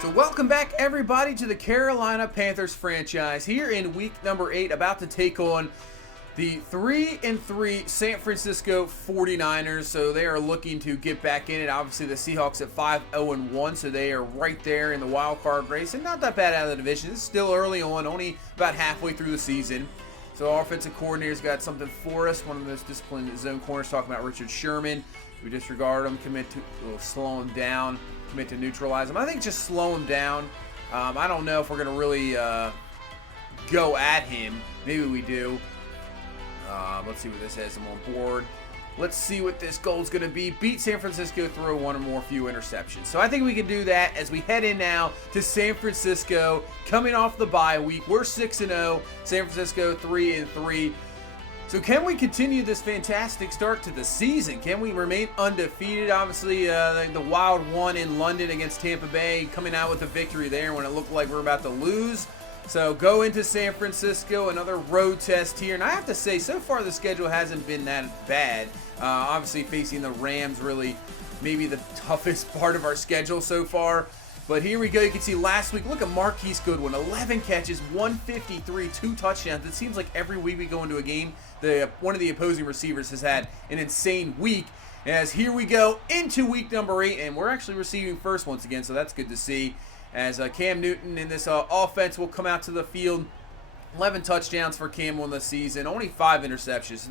So welcome back, everybody, to the Carolina Panthers franchise. Here in week number 8, about to take on the 3-3 San Francisco 49ers. So they are looking to get back in it. Obviously, the Seahawks at 5-0-1, so they are right there in the wild card race, and not that bad out of the division. It's still early on, only about halfway through the season. So our offensive coordinator's got something for us. One of the most disciplined zone corners, talking about Richard Sherman. We disregard him, commit to slow him down, commit to neutralize him. I think just slow him down. I don't know if we're going to really go at him. Maybe we do. Let's see what this has. I'm on board. Let's see what this goal is going to be. Beat San Francisco, throw one or more few interceptions. So I think we can do that as we head in now to San Francisco, coming off the bye week. We're 6-0. San Francisco 3-3. So can we continue this fantastic start to the season? Can we remain undefeated? Obviously, the Wild won in London against Tampa Bay, coming out with a victory there when it looked like we were about to lose. So go into San Francisco, another road test here. And I have to say, so far the schedule hasn't been that bad. Obviously, facing the Rams, really maybe the toughest part of our schedule so far. But here we go. You can see last week, look at Marquise Goodwin, 11 catches, 153, 2 touchdowns. It seems like every week we go into a game, one of the opposing receivers has had an insane week. As here we go into week number 8, and we're actually receiving first once again, so that's good to see. As Cam Newton in this offense will come out to the field. 11 touchdowns for Cam on the season, only 5 interceptions. So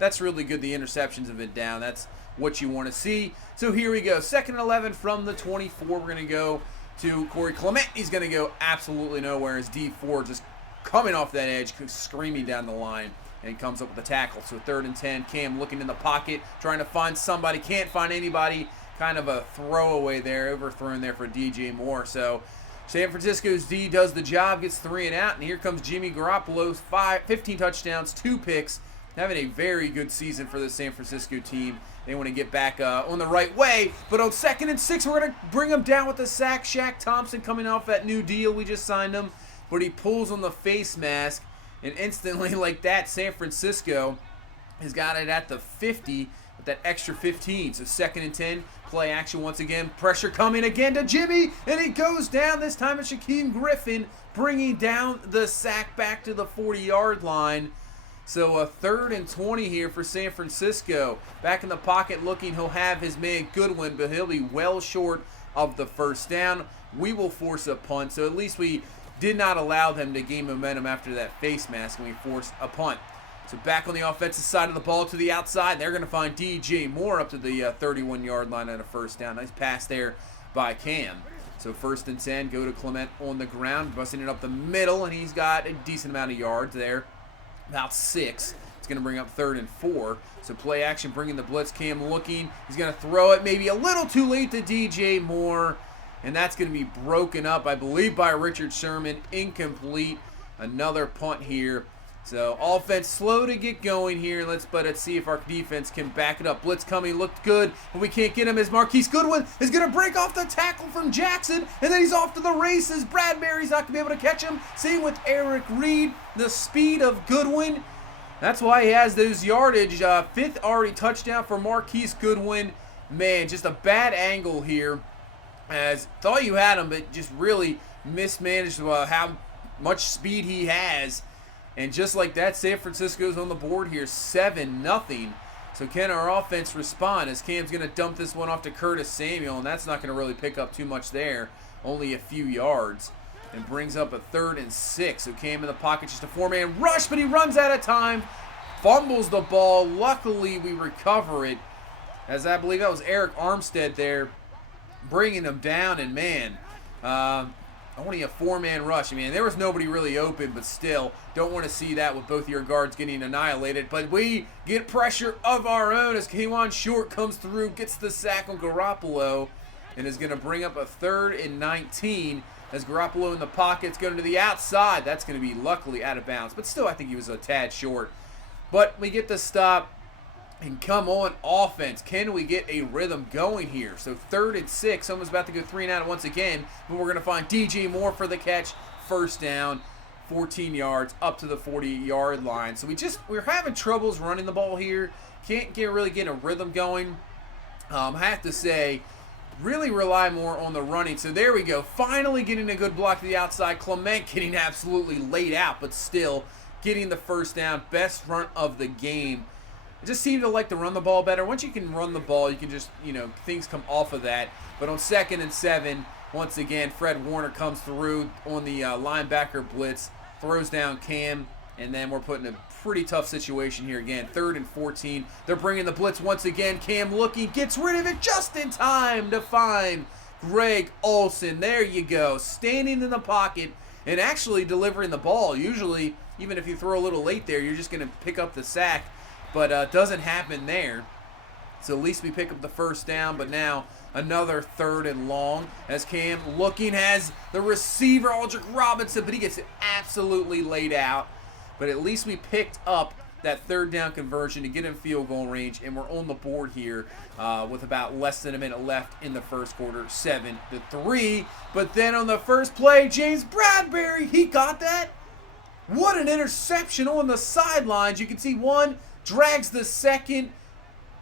that's really good. The interceptions have been down. That's what you want to see. So here we go. 2nd and 11 from the 24. We're going to go to Corey Clement. He's going to go absolutely nowhere as D4 just coming off that edge, screaming down the line, and comes up with the tackle. So 3rd and 10. Cam looking in the pocket, trying to find somebody. Can't find anybody. Kind of a throwaway there, overthrown there for DJ Moore. So San Francisco's D does the job, gets 3 and out, and here comes Jimmy Garoppolo, 15 touchdowns, 2 picks, having a very good season for the San Francisco team. They want to get back on the right way, but on 2nd and 6, we're going to bring him down with the sack. Shaq Thompson coming off that new deal, we just signed him, but he pulls on the face mask, and instantly like that, San Francisco has got it at the 50 with that extra 15. So 2nd and 10, play action once again. Pressure coming again to Jimmy, and he goes down. This time it's Shaquem Griffin bringing down the sack back to the 40-yard line. So a 3rd and 20 here for San Francisco. Back in the pocket looking, he'll have his man Goodwin, but he'll be well short of the first down. We will force a punt, so at least we did not allow them to gain momentum after that face mask, and we forced a punt. So back on the offensive side of the ball to the outside. They're going to find DJ Moore up to the 31-yard line on a first down. Nice pass there by Cam. So 1st and 10, go to Clement on the ground, busting it up the middle, and he's got a decent amount of yards there, about 6. It's going to bring up 3rd and 4. So play action, bringing the blitz. Cam looking. He's going to throw it maybe a little too late to DJ Moore, and that's going to be broken up, I believe, by Richard Sherman. Incomplete. Another punt here. So offense slow to get going here. Let's see if our defense can back it up. Blitz coming, looked good, but we can't get him as Marquise Goodwin is going to break off the tackle from Jackson, and then he's off to the races. Bradbury's not going to be able to catch him. Same with Eric Reed. The speed of Goodwin, that's why he has those yardage. 5th already touchdown for Marquise Goodwin. Man, just a bad angle here. As thought you had him, but just really mismanaged how much speed he has. And just like that, San Francisco's on the board here, 7-0. So can our offense respond as Cam's going to dump this one off to Curtis Samuel, and that's not going to really pick up too much there, only a few yards, and brings up a 3rd and 6. So Cam in the pocket, just a 4-man rush, but he runs out of time, fumbles the ball. Luckily, we recover it, as I believe that was Eric Armstead there, bringing him down, and man, only a 4-man rush. I mean, there was nobody really open, but still, don't want to see that with both your guards getting annihilated. But we get pressure of our own as Kawan Short comes through, gets the sack on Garoppolo, and is going to bring up a 3rd and 19 as Garoppolo in the pocket's going to the outside. That's going to be luckily out of bounds, but still I think he was a tad short. But we get the stop. And come on, offense. Can we get a rhythm going here? So 3rd and 6. Someone's about to go 3 and out once again. But we're going to find DJ Moore for the catch. First down. 14 yards up to the 40-yard line. So we're having troubles running the ball here. Can't really get a rhythm going. I have to say, really rely more on the running. So there we go. Finally getting a good block to the outside. Clement getting absolutely laid out, but still getting the first down. Best run of the game. I just seem to like to run the ball better. Once you can run the ball, you can just, things come off of that. But on 2nd and 7, once again, Fred Warner comes through on the linebacker blitz, throws down Cam, and then we're put in a pretty tough situation here again. 3rd and 14. They're bringing the blitz once again. Cam looking, gets rid of it just in time to find Greg Olsen. There you go. Standing in the pocket and actually delivering the ball. Usually, even if you throw a little late there, you're just going to pick up the sack. But doesn't happen there. So at least we pick up the first down. But now another 3rd and long as Cam looking, has the receiver, Aldrick Robinson, but he gets it absolutely laid out. But at least we picked up that 3rd down conversion to get in field goal range, and we're on the board here with about less than a minute left in the first quarter, 7-3. But then on the first play, James Bradbury, he got that. What an interception on the sidelines. You can see one drags the second,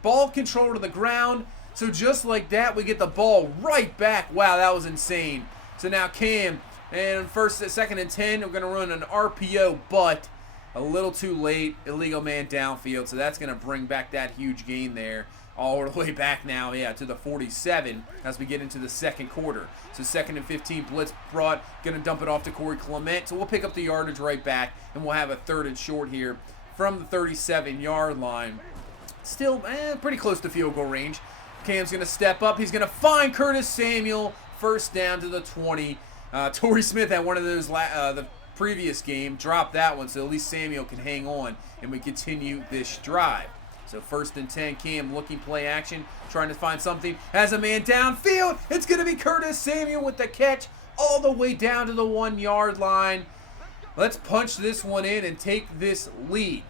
ball control to the ground. So just like that, we get the ball right back. Wow, that was insane. So now Cam, and 2nd and 10, we're going to run an RPO, but a little too late. Illegal man downfield, so that's going to bring back that huge gain there. All the way back now, to the 47 as we get into the second quarter. So 2nd and 15, blitz brought, going to dump it off to Corey Clement. So we'll pick up the yardage right back, and we'll have a 3rd and short here from the 37-yard line. Still pretty close to field goal range. Cam's going to step up. He's going to find Curtis Samuel. First down to the 20. Torrey Smith had one of those the previous game, dropped that one, so at least Samuel can hang on, and we continue this drive. So 1st and 10, Cam looking play action, trying to find something. Has a man downfield. It's going to be Curtis Samuel with the catch all the way down to the 1-yard line. Let's punch this one in and take this lead.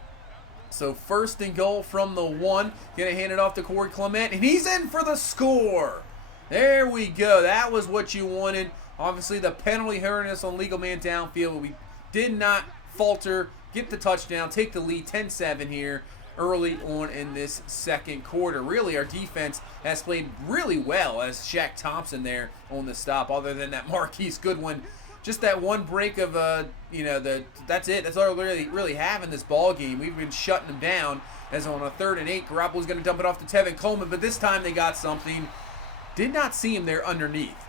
So 1st and goal from the 1. Going to hand it off to Corey Clement, and he's in for the score. There we go. That was what you wanted. Obviously, the penalty hurting us on legal man downfield, but we did not falter, get the touchdown, take the lead, 10-7 here early on in this second quarter. Really, our defense has played really well as Shaq Thompson there on the stop, other than that Marquise Goodwin. Just that one break of, that's it. That's all we really have in this ball game. We've been shutting them down as on a 3rd and 8. Garoppolo's going to dump it off to Tevin Coleman, but this time they got something. Did not see him there underneath.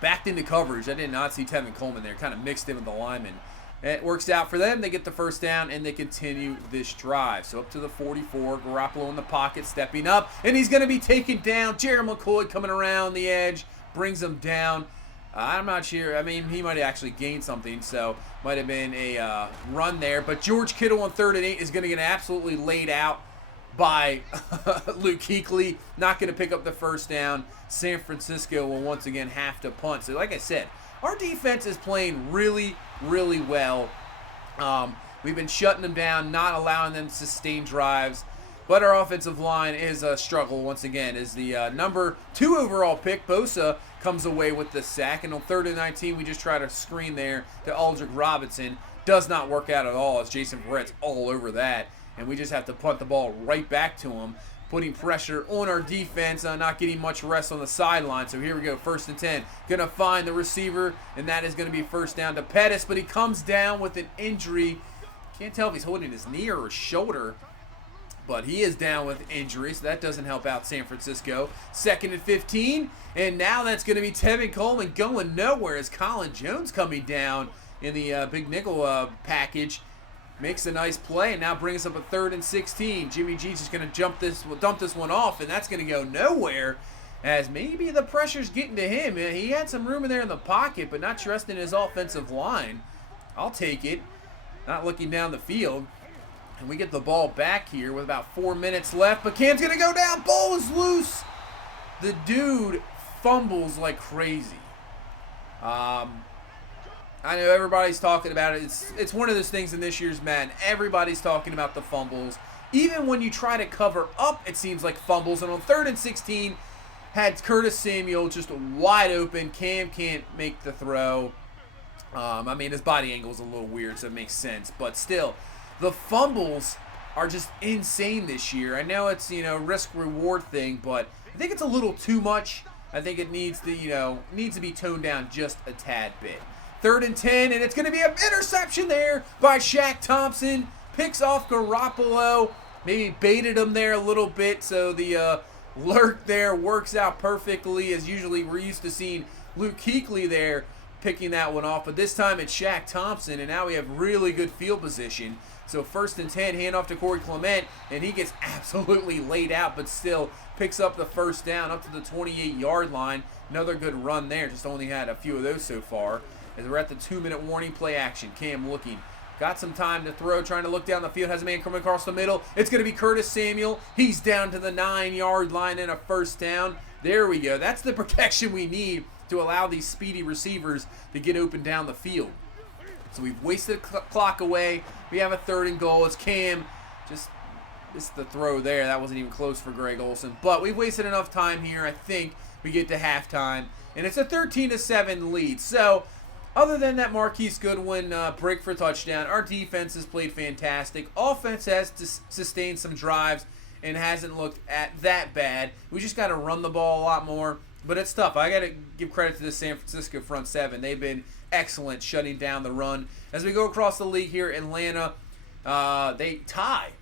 Backed into coverage. I did not see Tevin Coleman there. Kind of mixed in with the lineman. It works out for them. They get the first down, and they continue this drive. So up to the 44. Garoppolo in the pocket, stepping up, and he's going to be taken down. Jared McCoy coming around the edge, brings him down. I'm not sure. I mean, he might have actually gained something, so might have been a run there. But George Kittle on 3rd and 8 is going to get absolutely laid out by Luke Kuechly. Not going to pick up the first down. San Francisco will once again have to punt. So like I said, our defense is playing really, really well. We've been shutting them down, not allowing them to sustain drives. But our offensive line is a struggle once again. As the number 2 overall pick, Bosa, comes away with the sack. And on 3rd and 19, we just try to screen there to Aldrick Robinson. Does not work out at all as Jason Verrett's all over that. And we just have to punt the ball right back to him, putting pressure on our defense, not getting much rest on the sideline. So here we go, 1st and 10. Going to find the receiver, and that is going to be first down to Pettis. But he comes down with an injury. Can't tell if he's holding his knee or his shoulder. But he is down with injury, so that doesn't help out San Francisco. 2nd and 15, and now that's going to be Tevin Coleman going nowhere as Colin Jones coming down in the big nickel package. Makes a nice play, and now brings us up a 3rd and 16. Jimmy G's just going to dump this one off, and that's going to go nowhere as maybe the pressure's getting to him. He had some room in there in the pocket, but not trusting his offensive line. I'll take it. Not looking down the field. And we get the ball back here with about 4 minutes left, but Cam's going to go down. Ball is loose. The dude fumbles like crazy. I know everybody's talking about it. It's one of those things in this year's Madden. Everybody's talking about the fumbles. Even when you try to cover up, it seems like fumbles. And on 3rd and 16, had Curtis Samuel just wide open. Cam can't make the throw. I mean, his body angle is a little weird, so it makes sense. But still, the fumbles are just insane this year. I know it's, risk-reward thing, but I think it's a little too much. I think it needs to be toned down just a tad bit. 3rd and 10, and it's going to be an interception there by Shaq Thompson. Picks off Garoppolo. Maybe baited him there a little bit, so the lurk there works out perfectly. As usually we're used to seeing Luke Kuechly there picking that one off, but this time it's Shaq Thompson, and now we have really good field position. So 1st and 10, handoff to Corey Clement, and he gets absolutely laid out, but still picks up the 1st down up to the 28-yard line. Another good run there, just only had a few of those so far. As we're at the 2-minute warning, play action. Cam looking. Got some time to throw, trying to look down the field. Has a man coming across the middle. It's going to be Curtis Samuel. He's down to the 9-yard line and a 1st down. There we go. That's the protection we need to allow these speedy receivers to get open down the field. So we've wasted a clock away. We have a 3rd and goal. It's Cam. Just missed the throw there. That wasn't even close for Greg Olsen. But we've wasted enough time here. I think we get to halftime. And it's a 13-7 lead. So other than that Marquise Goodwin break for touchdown, our defense has played fantastic. Offense has sustained some drives and hasn't looked that bad. We just got to run the ball a lot more. But it's tough. I got to give credit to the San Francisco front seven. They've been excellent shutting down the run. As we go across the league here, Atlanta, they tie.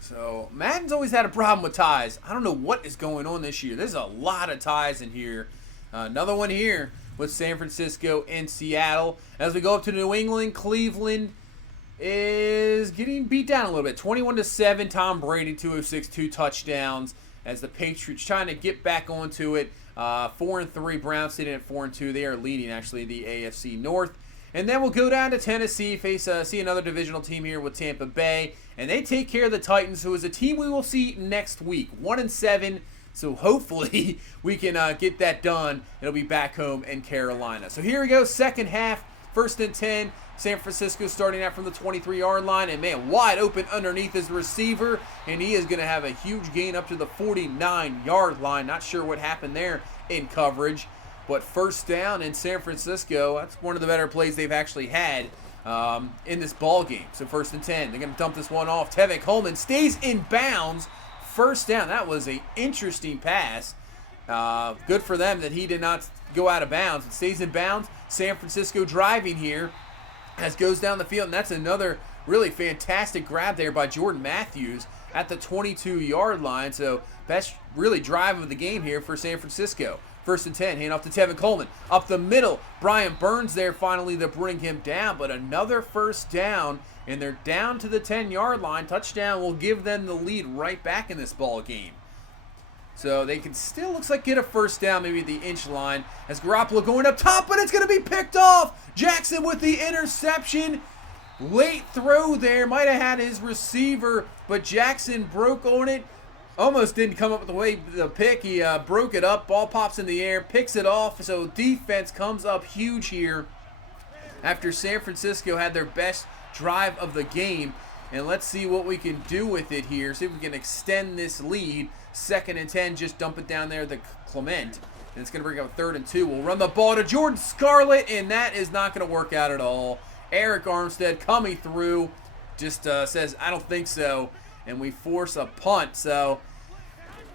So Madden's always had a problem with ties. I don't know what is going on this year. There's a lot of ties in here. Another one here with San Francisco and Seattle. As we go up to New England, Cleveland is getting beat down a little bit. 21-7, Tom Brady, 206, 2 touchdowns. As the Patriots trying to get back onto it. 4-3, Browns sitting at 4-2. They are leading, actually, the AFC North. And then we'll go down to Tennessee, see another divisional team here with Tampa Bay. And they take care of the Titans, who is a team we will see next week. 1-7. So hopefully we can get that done. It'll be back home in Carolina. So here we go, second half, 1st and 10. San Francisco starting out from the 23-yard line. And, man, wide open underneath his receiver. And he is going to have a huge gain up to the 49-yard line. Not sure what happened there in coverage. But 1st down in San Francisco, that's one of the better plays they've actually had in this ball game. So 1st and 10. They're going to dump this one off. Tevin Coleman stays in bounds. 1st down. That was an interesting pass. Good for them that he did not go out of bounds. It stays in bounds. San Francisco driving here as goes down the field. And that's another really fantastic grab there by Jordan Matthews at the 22-yard line. So best really drive of the game here for San Francisco. 1st and 10, hand off to Tevin Coleman. Up the middle, Brian Burns there finally to bring him down. But another 1st down, and they're down to the 10-yard line. Touchdown will give them the lead right back in this ball game. So they can still, looks like, get a 1st down, maybe at the inch line. As Garoppolo going up top, but it's going to be picked off. Jackson with the interception. Late throw there. Might have had his receiver, but Jackson broke on it. Almost didn't come up with the pick. He broke it up. Ball pops in the air, picks it off. So defense comes up huge here after San Francisco had their best drive of the game. And let's see what we can do with it here. See if we can extend this lead. 2nd and 10, just dump it down there to Clement. And it's going to bring up 3rd and 2. We'll run the ball to Jordan Scarlett, and that is not going to work out at all. Eric Armstead coming through, just says, I don't think so. And we force a punt. So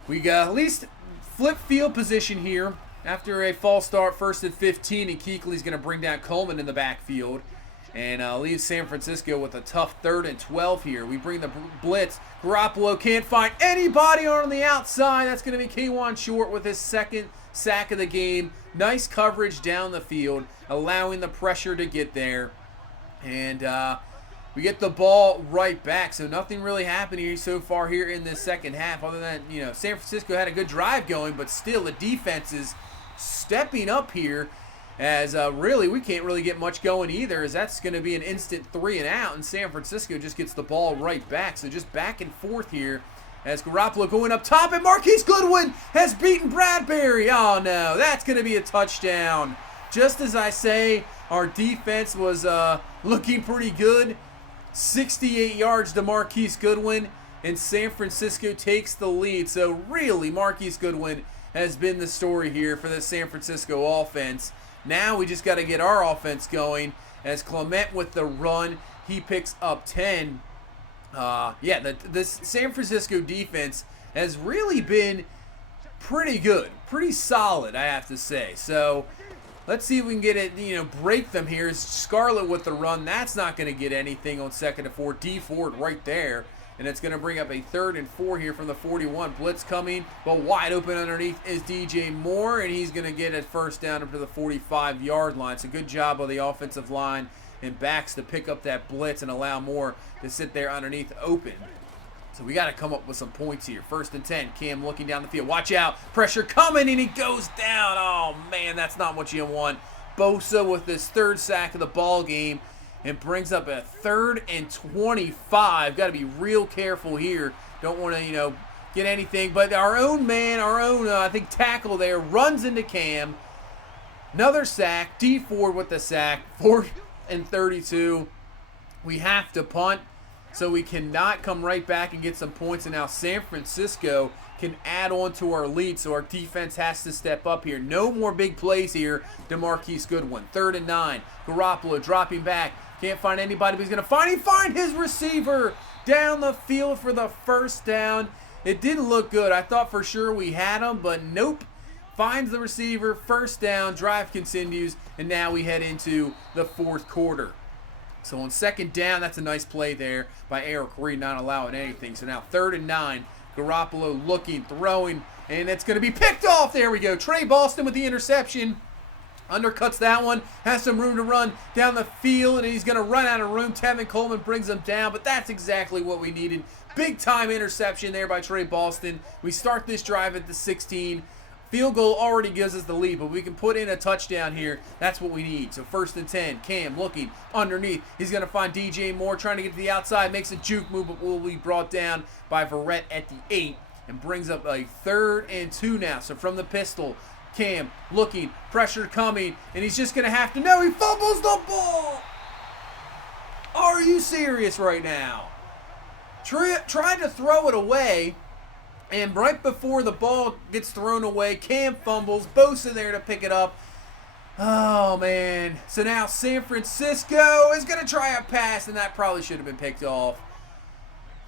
we got at least flip field position here after a false start, 1st and 15. And Kuechly's going to bring down Coleman in the backfield. And leave San Francisco with a tough 3rd and 12 here. We bring the blitz. Garoppolo can't find anybody on the outside. That's going to be K'Wan Short with his 2nd sack of the game. Nice coverage down the field, allowing the pressure to get there. And we get the ball right back. So nothing really happened here so far here in this second half, other than, San Francisco had a good drive going, but still the defense is stepping up here. As really, we can't really get much going either, as that's going to be an instant 3 and out, and San Francisco just gets the ball right back. So just back and forth here as Garoppolo going up top, and Marquise Goodwin has beaten Bradbury. Oh, no, that's going to be a touchdown. Just as I say, our defense was looking pretty good. 68 yards to Marquise Goodwin, and San Francisco takes the lead. So really, Marquise Goodwin has been the story here for the San Francisco offense. Now we just got to get our offense going. As Clement with the run, he picks up 10. The San Francisco defense has really been pretty good, pretty solid, I have to say. So let's see if we can get it, break them here. Scarlett with the run. That's not going to get anything on 2nd and 4. D Ford right there. And it's going to bring up a 3rd and 4 here from the 41. Blitz coming, but wide open underneath is DJ Moore, and he's going to get a first down up to the 45-yard line. So good job of the offensive line and backs to pick up that blitz and allow Moore to sit there underneath open. So we got to come up with some points here. 1st and 10. Cam looking down the field. Watch out. Pressure coming, and he goes down. Oh, man, that's not what you want. Bosa with his 3rd sack of the ball game. And brings up a 3rd and 25. Got to be real careful here. Don't want to, get anything. But our own man, I think, tackle there runs into Cam. Another sack. D Ford with the sack. 4th and 32. We have to punt. So we cannot come right back and get some points. And now San Francisco can add on to our lead. So our defense has to step up here. No more big plays here. DeMarquise Goodwin. 3rd and 9. Garoppolo dropping back. Can't find anybody, but he's going to find his receiver down the field for the first down. It didn't look good. I thought for sure we had him, but nope. Finds the receiver, first down, drive continues, and now we head into the 4th quarter. So on 2nd down, that's a nice play there by Eric Reed, not allowing anything. So now 3rd and 9, Garoppolo looking, throwing, and it's going to be picked off. There we go. Trey Boston with the interception. Undercuts that one, has some room to run down the field, and he's going to run out of room. Tevin Coleman brings him down, but that's exactly what we needed. Big-time interception there by Trey Boston. We start this drive at the 16. Field goal already gives us the lead, but we can put in a touchdown here. That's what we need. So 1st and 10, Cam looking underneath. He's going to find DJ Moore trying to get to the outside, makes a juke move, but will be brought down by Verrett at the 8 and brings up a 3rd and 2 now. So from the pistol, Cam looking, pressure coming, and he's just going to have to know he fumbles the ball. Are you serious right now? Tried to throw it away, and right before the ball gets thrown away, Cam fumbles. Bosa there to pick it up. Oh, man. So now San Francisco is going to try a pass, and that probably should have been picked off.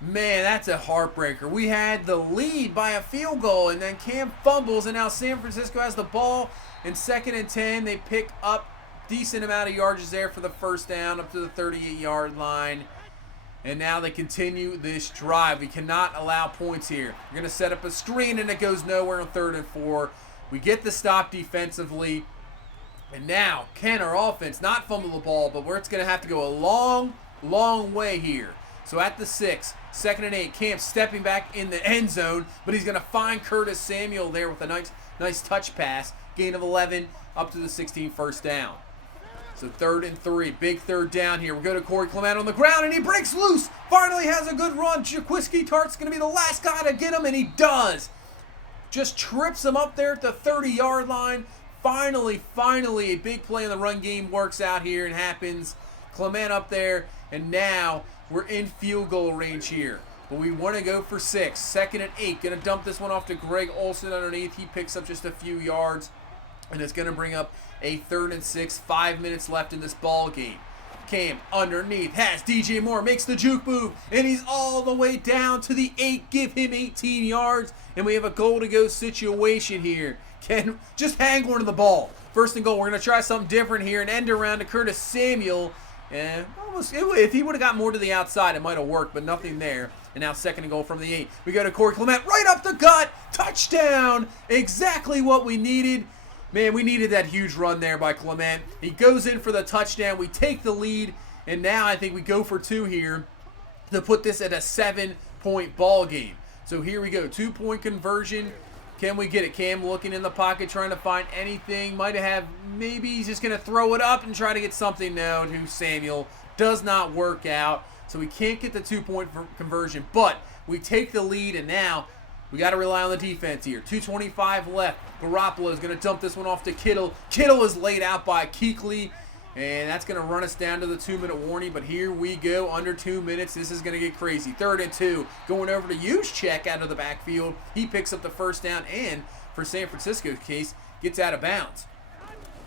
Man, that's a heartbreaker. We had the lead by a field goal, and then Cam fumbles, and now San Francisco has the ball in 2nd and 10. They pick up decent amount of yards there for the first down up to the 38-yard line. And now they continue this drive. We cannot allow points here. We're going to set up a screen, and it goes nowhere on 3rd and 4. We get the stop defensively. And now, can our offense not fumble the ball, but where it's going to have to go a long, long way here. So at the 6, 2nd and 8, Cam stepping back in the end zone, but he's going to find Curtis Samuel there with a nice touch pass. Gain of 11 up to the 16, first down. So 3rd and 3, big 3rd down here. We go to Corey Clement on the ground, and he breaks loose. Finally has a good run. Jaquiski Tartt's going to be the last guy to get him, and he does. Just trips him up there at the 30-yard line. Finally, a big play in the run game works out here and happens. Clement up there, and now we're in field goal range here. But we want to go for 6. 2nd and 8. Going to dump this one off to Greg Olsen underneath. He picks up just a few yards, and it's going to bring up a 3rd and 6, 5 minutes left in this ball game. Cam underneath has DJ Moore, makes the juke move, and he's all the way down to the 8. Give him 18 yards, and we have a goal-to-go situation here. Can just hang on to the ball. 1st and goal. We're going to try something different here and end around to Curtis Samuel. And if he would have got more to the outside, it might have worked, but nothing there. And now 2nd and goal from the 8. We go to Corey Clement, right up the gut. Touchdown. Exactly what we needed. Man, we needed that huge run there by Clement. He goes in for the touchdown. We take the lead, and now I think we go for 2 here to put this at a 7-point ball game. So here we go, 2-point conversion. Can we get it? Cam looking in the pocket, trying to find anything. Maybe he's just going to throw it up and try to get something now to Samuel. Does not work out, so we can't get the 2-point conversion, but we take the lead, and now we got to rely on the defense here. 2:25 left. Garoppolo is going to dump this one off to Kittle. Kittle is laid out by Kuechly, and that's going to run us down to the 2-minute warning. But here we go, under 2 minutes. This is going to get crazy. 3rd and 2, going over to Juszczyk out of the backfield. He picks up the first down, and for San Francisco's case, gets out of bounds.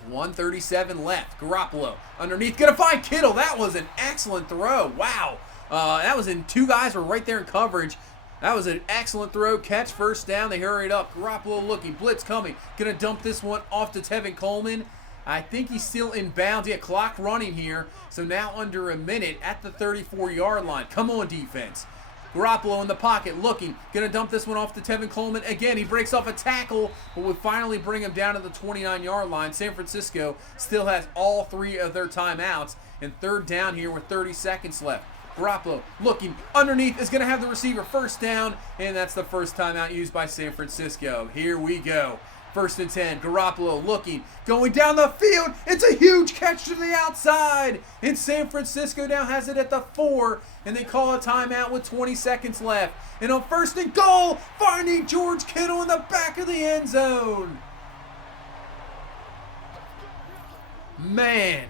1:37 left. Garoppolo underneath, going to find Kittle. That was an excellent throw. Wow. That was in 2 guys were right there in coverage. That was an excellent throw. Catch, first down. They hurried up. Garoppolo looking. Blitz coming. Going to dump this one off to Tevin Coleman. I think he's still in bounds. Yeah, clock running here. So now under a minute at the 34-yard line. Come on, defense. Garoppolo in the pocket looking. Going to dump this one off to Tevin Coleman. Again, he breaks off a tackle, but we finally bring him down to the 29-yard line. San Francisco still has all 3 of their timeouts. And third down here with 30 seconds left. Garoppolo looking underneath, is going to have the receiver first down, and that's the first timeout used by San Francisco. Here we go. 1st and 10. Garoppolo looking, going down the field. It's a huge catch to the outside, and San Francisco now has it at the 4, and they call a timeout with 20 seconds left. And on 1st and goal, finding George Kittle in the back of the end zone. Man.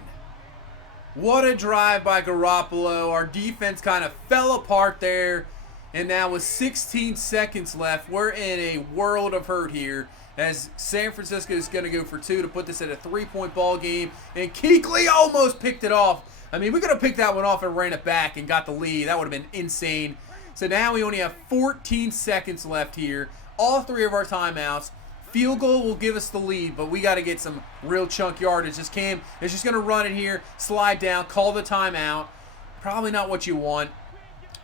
What a drive by Garoppolo. Our defense kind of fell apart there. And now with 16 seconds left, we're in a world of hurt here as San Francisco is going to go for 2 to put this at a 3-point ball game. And Kuechly almost picked it off. I mean, we could have picked that one off and ran it back and got the lead. That would have been insane. So now we only have 14 seconds left here. All 3 of our timeouts. Field goal will give us the lead, but we got to get some real chunk yardage. This Cam is just going to run it here, slide down, call the timeout. Probably not what you want.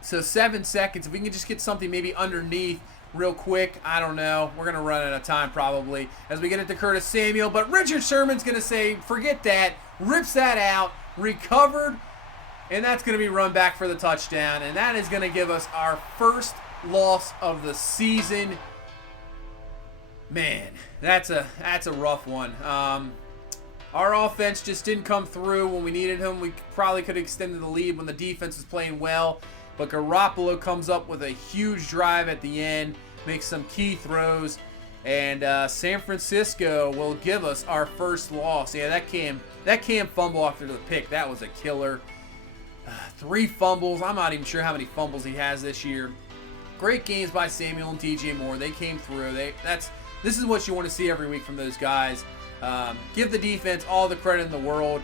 So 7 seconds. If we can just get something maybe underneath real quick, I don't know. We're going to run out of time probably as we get it to Curtis Samuel. But Richard Sherman's going to say, forget that, rips that out, recovered, and that's going to be run back for the touchdown. And that is going to give us our first loss of the season. Man, that's a rough one. Our offense just didn't come through when we needed him. We probably could have extended the lead when the defense was playing well. But Garoppolo comes up with a huge drive at the end, makes some key throws, and San Francisco will give us our first loss. Yeah, that Cam fumble after the pick, that was a killer. 3 fumbles. I'm not even sure how many fumbles he has this year. Great games by Samuel and DJ Moore. They came through. This is what you want to see every week from those guys. Give the defense all the credit in the world.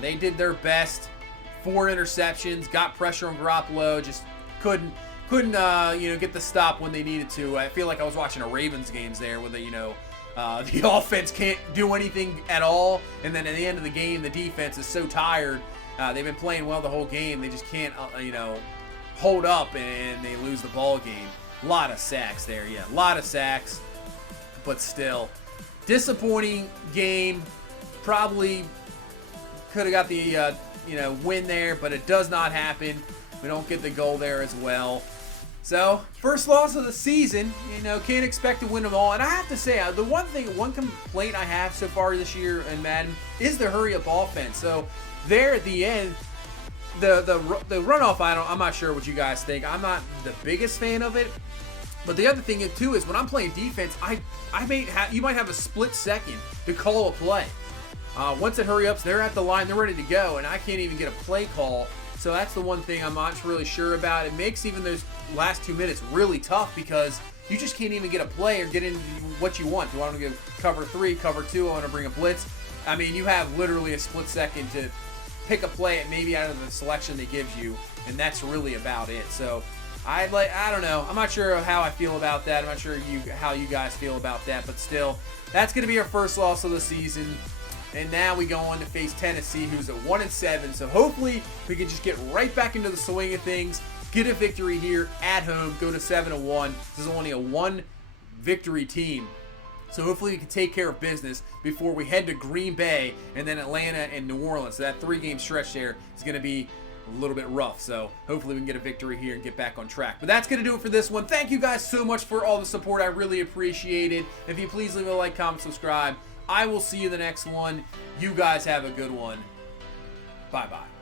They did their best. 4 interceptions, got pressure on Garoppolo, just couldn't get the stop when they needed to. I feel like I was watching a Ravens games there where the offense can't do anything at all, and then at the end of the game, the defense is so tired. They've been playing well the whole game. They just can't hold up, and they lose the ball game. A lot of sacks there, yeah, a lot of sacks. But still, disappointing game. Probably could have got the win there, but it does not happen. We don't get the goal there as well. So, first loss of the season. Can't expect to win them all. And I have to say, the one complaint I have so far this year in Madden is the hurry-up offense. So, there at the end, the runoff, I'm not sure what you guys think. I'm not the biggest fan of it. But the other thing too is when I'm playing defense, you might have a split second to call a play. Once it hurry ups, they're at the line, they're ready to go, and I can't even get a play call. So that's the one thing I'm not really sure about. It makes even those last 2 minutes really tough because you just can't even get a play or get in what you want. Do I want to go cover 3, cover 2? I want to bring a blitz. I mean, you have literally a split second to pick a play at maybe out of the selection they give you, and that's really about it. So I don't know. I'm not sure how I feel about that. I'm not sure how you guys feel about that. But still, that's going to be our first loss of the season. And now we go on to face Tennessee, who's at 1-7. So hopefully we can just get right back into the swing of things, get a victory here at home, go to 7-1. This is only a 1 victory team. So hopefully we can take care of business before we head to Green Bay and then Atlanta and New Orleans. So that 3-game stretch there is going to be a little bit rough. So hopefully we can get a victory here and get back on track. But that's going to do it for this one. Thank you guys so much for all the support. I really appreciate it. If you please leave a like, comment, subscribe. I will see you in the next one. You guys have a good one. Bye-bye.